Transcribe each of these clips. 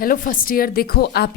Hello first year. देखो आप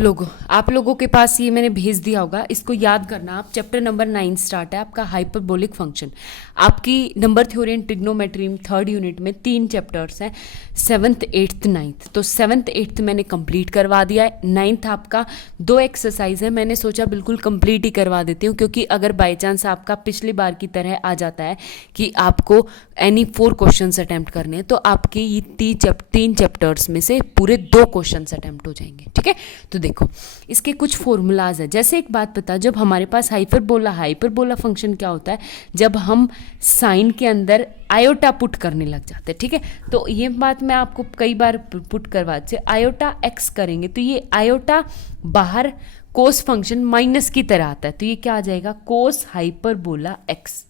लोगों के पास ये मैंने भेज दिया होगा, इसको याद करना आप। चैप्टर नंबर 9 स्टार्ट है आपका हाइपरबोलिक फंक्शन। आपकी नंबर थ्योरी एंड ट्रिग्नोमेट्री में थर्ड यूनिट में 3 चैप्टर्स हैं, 7th 8th 9th। तो 7th 8th मैंने कंप्लीट करवा दिया है। 9th आपका 2 एक्सरसाइज है, मैंने सोचा बिल्कुल कंप्लीट ही करवा देती हूँ, क्योंकि अगर बाई चांस आपका पिछली बार की तरह आ जाता है कि आपको एनी 4 क्वेश्चंस अटैम्प्ट करने हैं, तो आपके ये 3 चैप्टर्स में से पूरे 2 क्वेश्चंस अटैम्प्ट हो जाएंगे। ठीक है, तो देखो इसके कुछ फॉर्मूलाज है। जैसे एक बात बता, जब हमारे पास हाइपरबोला फंक्शन क्या होता है, जब हम साइन के अंदर आयोटा पुट करने लग जाते हैं। ठीक है, तो ये बात मैं आपको कई बार पुट करवा से आयोटा एक्स करेंगे तो ये आयोटा बाहर कोस फंक्शन माइनस की तरह आता है, तो ये क्या आ जाएगा, कोस हाइपरबोला एक्स।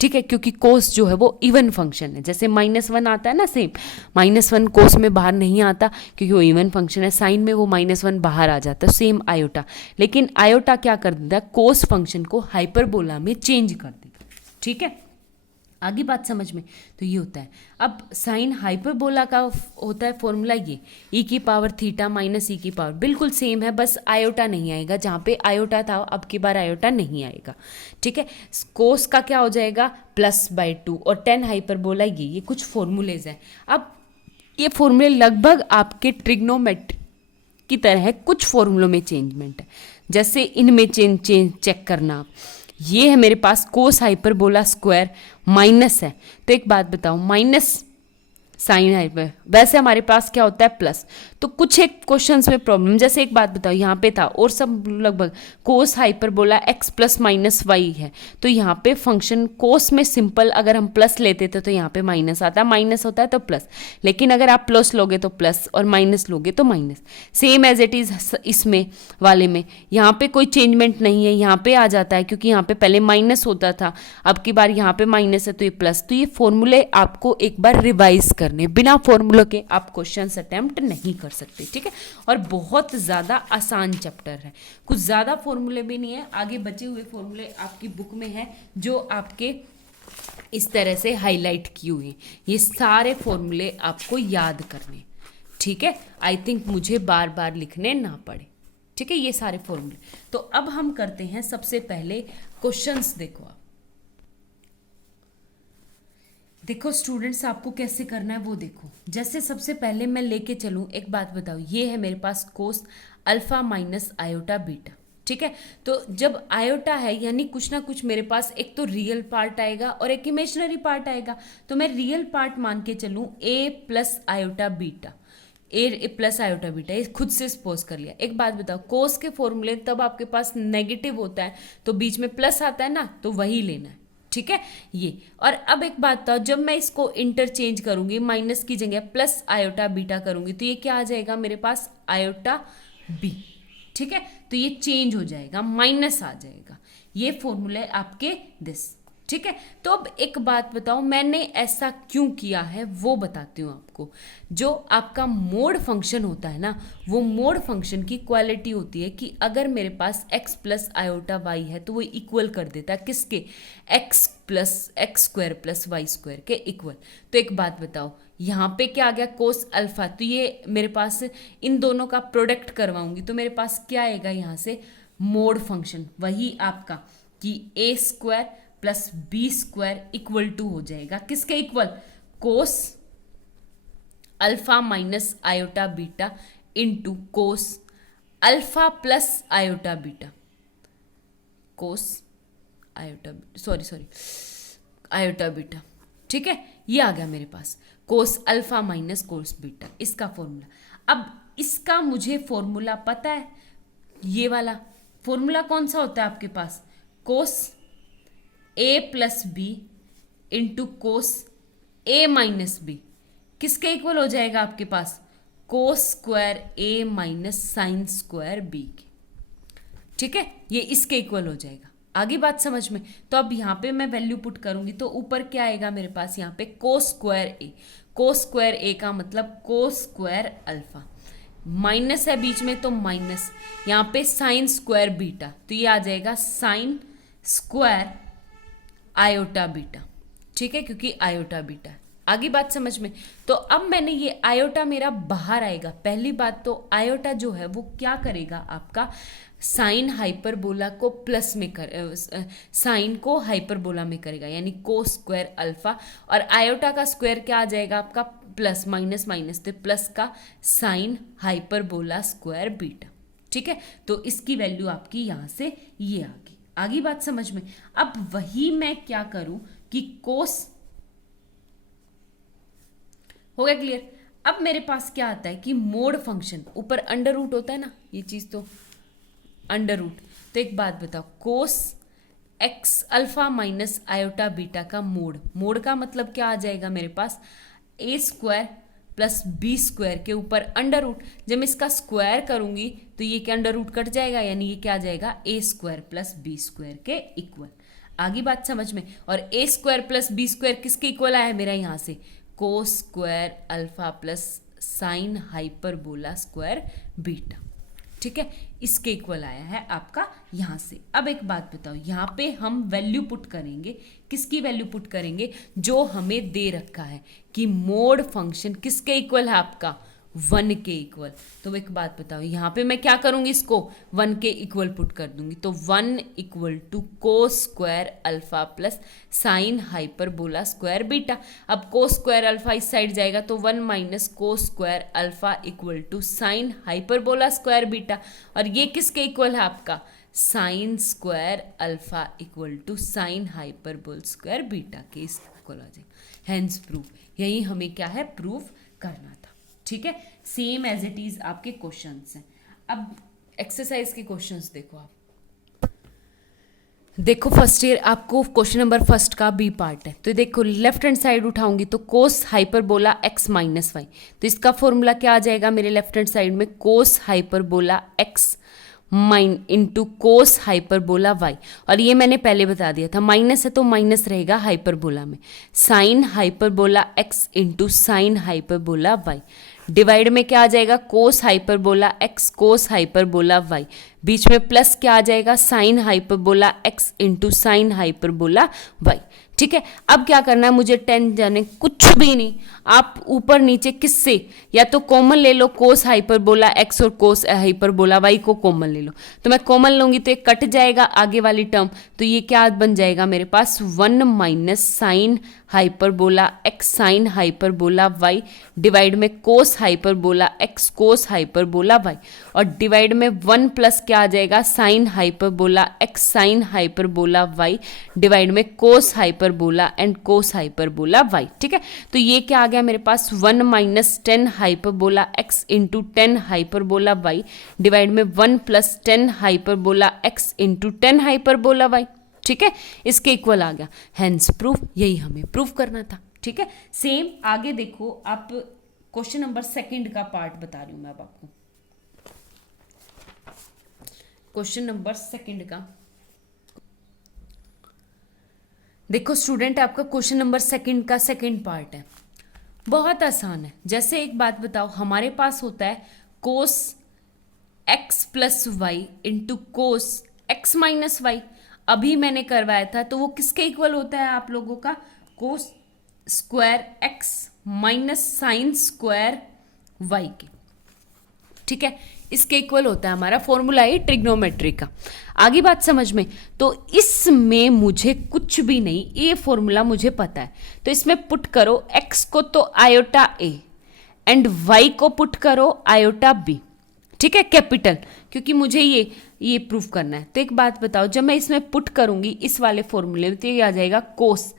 ठीक है, क्योंकि कोस जो है वो इवन फंक्शन है। जैसे -1 आता है ना, सेम -1 कोस में बाहर नहीं आता क्योंकि वो इवन फंक्शन है, साइन में वो -1 बाहर आ जाता है, सेम आयोटा। लेकिन आयोटा क्या कर देता है, कोस फंक्शन को हाइपरबोला में चेंज कर देगा। ठीक है, आगे बात समझ में, तो ये होता है। अब साइन हाइपरबोला का होता है फॉर्मूला ये, e की पावर थीटा माइनस e की पावर, बिल्कुल सेम है, बस आयोटा नहीं आएगा। जहाँ पे आयोटा था अब की बार आयोटा नहीं आएगा। ठीक है, कोस का क्या हो जाएगा, +/2 और 10 हाइपरबोला, ये कुछ फॉर्मूलेज हैं। अब ये फॉर्मूले लगभग आपके ट्रिग्नोमेट्री की तरह है, कुछ फॉर्मूलों में चेंजमेंट है। जैसे इनमें चेंज चेक करना आप, ये है मेरे पास कोस हाइपरबोला स्क्वायर माइनस है, तो एक बात बताओ, माइनस साइन हाइपर, वैसे हमारे पास क्या होता है प्लस। तो कुछ एक क्वेश्चंस में प्रॉब्लम, जैसे एक बात बताओ, यहाँ पे था और सब लगभग cos hyperbola x plus minus Y है, तो यहाँ पे फंक्शन कोस में सिंपल अगर हम प्लस लेते थे तो यहाँ पे माइनस आता है, माइनस होता है तो प्लस। लेकिन अगर आप प्लस लोगे तो प्लस और माइनस लोगे तो minus, same as it is इसमें वाले में। यहाँ पे कोई चेंजमेंट नहीं है, यहाँ पे आ जाता है क्योंकि यहाँ पे पहले माइनस होता था, अब की बार यहाँ पे माइनस है तो ये प्लस। तो ये फॉर्मूले आपको एक बार रिवाइज करने, बिना फॉर्मूलों के आप क्वेश्चंस अटेम्प्ट नहीं कर सकते। ठीक है, और बहुत ज़्यादा आसान चैप्टर है, कुछ ज़्यादा फॉर्मूले भी नहीं है, आगे बचे हुए फॉर्मूले आपकी बुक में है जो आपके इस तरह से हाईलाइट किए हुए हैं। ये सारे फॉर्मूले आपको याद करने, ठीक है, आई थिंक मुझे बार बार लिखने ना पड़े। ठीक है, ये सारे फॉर्मूले। तो अब हम करते हैं सबसे पहले क्वेश्चंस। देखो स्टूडेंट्स, आपको कैसे करना है वो देखो। जैसे सबसे पहले मैं लेके चलूं, एक बात बताओ, ये है मेरे पास cos alpha minus iota beta. ठीक है, तो जब आयोटा है यानी कुछ ना कुछ मेरे पास एक तो रियल पार्ट आएगा और एक इमेजिनरी पार्ट आएगा। तो मैं रियल पार्ट मान के चलूं a plus iota beta, A plus iota beta, ये खुद से सपोज कर लिया। एक बात बताओ, कोस के फॉर्मूले तब आपके पास नेगेटिव होता है तो बीच में प्लस आता है ना, तो वही लेना है। ठीक है, ये। और अब एक बात बताओ, जब मैं इसको इंटरचेंज करूंगी, माइनस की जगह प्लस आयोटा बीटा करूंगी, तो ये क्या आ जाएगा मेरे पास, आयोटा बी। ठीक है, तो ये चेंज हो जाएगा, माइनस आ जाएगा। ये फॉर्मूले आपके दिस। ठीक है, तो अब एक बात बताओ, मैंने ऐसा क्यों किया है वो बताती हूँ आपको। जो आपका मोड फंक्शन होता है ना, वो मोड फंक्शन की क्वालिटी होती है कि अगर मेरे पास x प्लस आयोटा वाई है तो वो इक्वल कर देता है किसके, x square plus y square के इक्वल। तो एक बात बताओ, यहाँ पे क्या आ गया, कोस अल्फा, तो ये मेरे पास इन दोनों का प्रोडक्ट करवाऊंगी तो मेरे पास क्या आएगा यहाँ से, मोड फंक्शन, वही आपका कि a square plus b square equal to हो जाएगा किसके equal, cos alpha minus iota beta into cos alpha plus iota beta, cos iota, sorry iota beta. ठीक है, ये आ गया मेरे पास cos alpha minus cos beta, इसका फॉर्मूला। अब इसका मुझे फॉर्मूला पता है, ये वाला फॉर्मूला कौन सा होता है आपके पास, कोस ए plus b into cos a minus B, किसके इक्वल हो जाएगा आपके पास, कोस स्क्वायर ए माइनस साइन स्क्वायर बी के। ठीक है, ये इसके इक्वल हो जाएगा। आगे बात समझ में। तो अब यहाँ पे मैं वैल्यू पुट करूंगी तो ऊपर क्या आएगा मेरे पास, यहाँ पे कोस स्क्वायर ए, कोस स्क्वायर ए का मतलब कोस स्क्वायर अल्फा, माइनस है बीच में तो माइनस, यहाँ पे साइन स्क्वायर बीटा, तो ये आ जाएगा साइन स्क्वायर आयोटा बीटा। ठीक है, क्योंकि आयोटा बीटा आगे बात समझ में। तो अब मैंने ये आयोटा मेरा बाहर आएगा। पहली बात तो आयोटा जो है वो क्या करेगा, आपका साइन हाइपरबोला को प्लस में कर साइन को हाइपरबोला में करेगा, यानी को स्क्वायर अल्फा, और आयोटा का स्क्वायर क्या आ जाएगा आपका, प्लस माइनस माइनस, तो प्लस का साइन हाइपरबोला स्क्वायर बीटा। ठीक है, तो इसकी वैल्यू आपकी यहाँ से ये आ गई। आगे बात समझ में। अब वही मैं क्या करूं कि कोस, हो गया क्लियर। अब मेरे पास क्या आता है कि मोड फंक्शन, ऊपर अंडर रूट होता है ना, ये चीज तो अंडर रूट। तो एक बात बताओ, cos x alpha minus iota beta का मोड, मोड का मतलब क्या आ जाएगा मेरे पास, ए स्क्वायर प्लस बी स्क्वायर के ऊपर अंडर रूट। जब मैं इसका स्क्वायर करूंगी तो ये क्या अंडर रूट कट जाएगा, यानी ये क्या आ जाएगा, ए स्क्वायर प्लस बी स्क्वायर के इक्वल। आगे बात समझ में। और ए स्क्वायर प्लस बी स्क्वायर किसके इक्वल आया मेरा यहाँ से, को square alpha plus sign hyperbola square beta. ठीक है, इसके इक्वल आया है आपका यहाँ से। अब एक बात बताओ, यहाँ पे हम वैल्यू पुट करेंगे, किसकी वैल्यू पुट करेंगे, जो हमें दे रखा है कि मोड फंक्शन किसके इक्वल है आपका, 1 के इक्वल। तो एक बात बताओ, यहाँ पे मैं क्या करूंगी, इसको 1 के इक्वल पुट कर दूंगी। तो 1 इक्वल टू को square alpha plus sign hyperbola square beta. अब को स्क्वायर अल्फा इस साइड जाएगा तो 1 माइनस को square alpha equal to sine hyperbola square beta. और ये किसके इक्वल है आपका, sine square alpha equal to sine hyperbola square beta के इक्वल आ जाएगा। हेंस प्रूफ, यही हमें क्या है, प्रूफ करना था। ठीक है, सेम एज इट इज आपके क्वेश्चंस हैं। अब एक्सरसाइज के क्वेश्चंस देखो आप। देखो फर्स्ट ईयर आपको क्वेश्चन नंबर फर्स्ट का बी पार्ट है। तो देखो लेफ्ट हैंड साइड उठाऊंगी तो कोस हाइपरबोला एक्स माइनस वाई, तो इसका फॉर्मूला क्या आ जाएगा मेरे लेफ्ट हैंड साइड में, cos hyperbola x mine into cos hyperbola y. और ये मैंने पहले बता दिया था, माइनस है तो माइनस रहेगा हाइपरबोला में, sine hyperbola x into sine hyperbola y. Divide में क्या आ जाएगा, cos hyperbola x cos hyperbola y, बीच में प्लस क्या आ जाएगा, sine hyperbola x into sine hyperbola y. ठीक है, अब क्या करना है मुझे, 10 जाने कुछ भी नहीं, आप ऊपर नीचे किससे, या तो कॉमन ले लो, कोस हाइपरबोला एक्स और कोस हाइपरबोला वाई को कॉमन ले लो। तो मैं कॉमन लूंगी तो ये कट जाएगा आगे वाली टर्म, तो ये क्या बन जाएगा मेरे पास, 1 minus sine hyperbola x sine hyperbola y, divide में cos hyperbola x cos hyperbola y, और डिवाइड में 1 प्लस क्या आ जाएगा, sine hyperbola x sine hyperbola y, divide में cos hyperbola and cos hyperbola y. ठीक है, तो ये क्या आ गया मेरे पास, 1 minus 10 hyperbola x into 10 hyperbola y, divide में 1 plus 10 hyperbola x into 10 hyperbola y. ठीक है, इसके इक्वल आ गया। हेंस प्रूफ, यही हमें प्रूफ करना था। ठीक है, सेम आगे देखो आप, क्वेश्चन नंबर सेकंड का पार्ट बता रही हूं मैं अब आपको। क्वेश्चन नंबर सेकंड का देखो स्टूडेंट, आपका क्वेश्चन नंबर सेकंड का सेकंड पार्ट है, बहुत आसान है। जैसे एक बात बताओ, हमारे पास होता है cos x plus y into cos x minus y. अभी मैंने करवाया था, तो वो किसके इक्वल होता है आप लोगों का, cos square x minus sine square y के। ठीक है, इसके इक्वल होता है हमारा फॉर्मूला ये ट्रिग्नोमेट्री का। आगे बात समझ में। तो इसमें मुझे कुछ भी नहीं, ये फॉर्मूला मुझे पता है, तो इसमें पुट करो एक्स को तो आयोटा ए एंड वाई को पुट करो आयोटा बी। ठीक है, कैपिटल, क्योंकि मुझे ये प्रूफ करना है। तो एक बात बताओ, जब मैं इसमें पुट करूंगी इस वाले फॉर्मूले में, तो ये आ जाएगा cos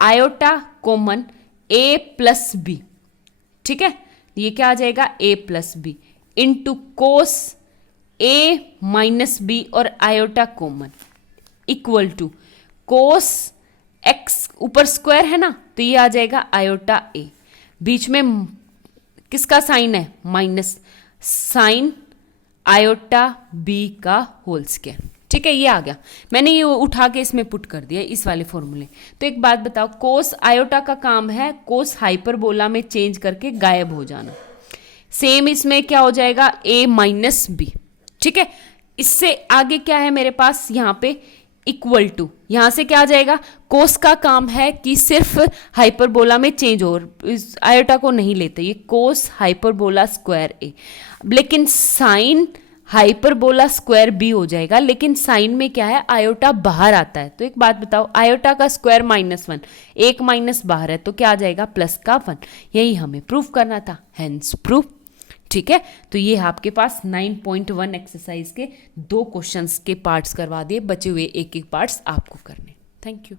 iota common a plus b. ठीक है, ये क्या आ जाएगा, a plus b into cos a minus b और iota common equal to cos x, ऊपर स्क्वायर है ना, तो ये आ जाएगा आयोटा ए, बीच में किसका साइन है, माइनस साइन आयोटा बी का होल स्क्वायर। ठीक है, ये आ गया, मैंने ये उठा के इसमें पुट कर दिया इस वाले फॉर्मूले। तो एक बात बताओ, कोस आयोटा का काम है कोस हाइपरबोला में चेंज करके गायब हो जाना। सेम इसमें क्या हो जाएगा, ए माइनस बी। ठीक है, इससे आगे क्या है मेरे पास, यहाँ पे इक्वल टू, यहां से क्या आ जाएगा, कोस का काम है कि सिर्फ हाइपरबोला में चेंज हो, इस आयोटा को नहीं लेते, ये कोस हाइपरबोला स्क्वायर ए, लेकिन साइन हाइपरबोला स्क्वायर बी हो जाएगा, लेकिन साइन में क्या है, आयोटा बाहर आता है। तो एक बात बताओ, आयोटा का स्क्वायर -1, एक माइनस बाहर है तो क्या आ जाएगा, प्लस का 1, यही हमें प्रूफ करना था, हेंस प्रूफ। ठीक है, तो ये आपके पास 9.1 एक्सरसाइज के 2 क्वेश्चंस के पार्ट्स करवा दिए, बचे हुए एक एक पार्ट्स आपको करने। Thank you.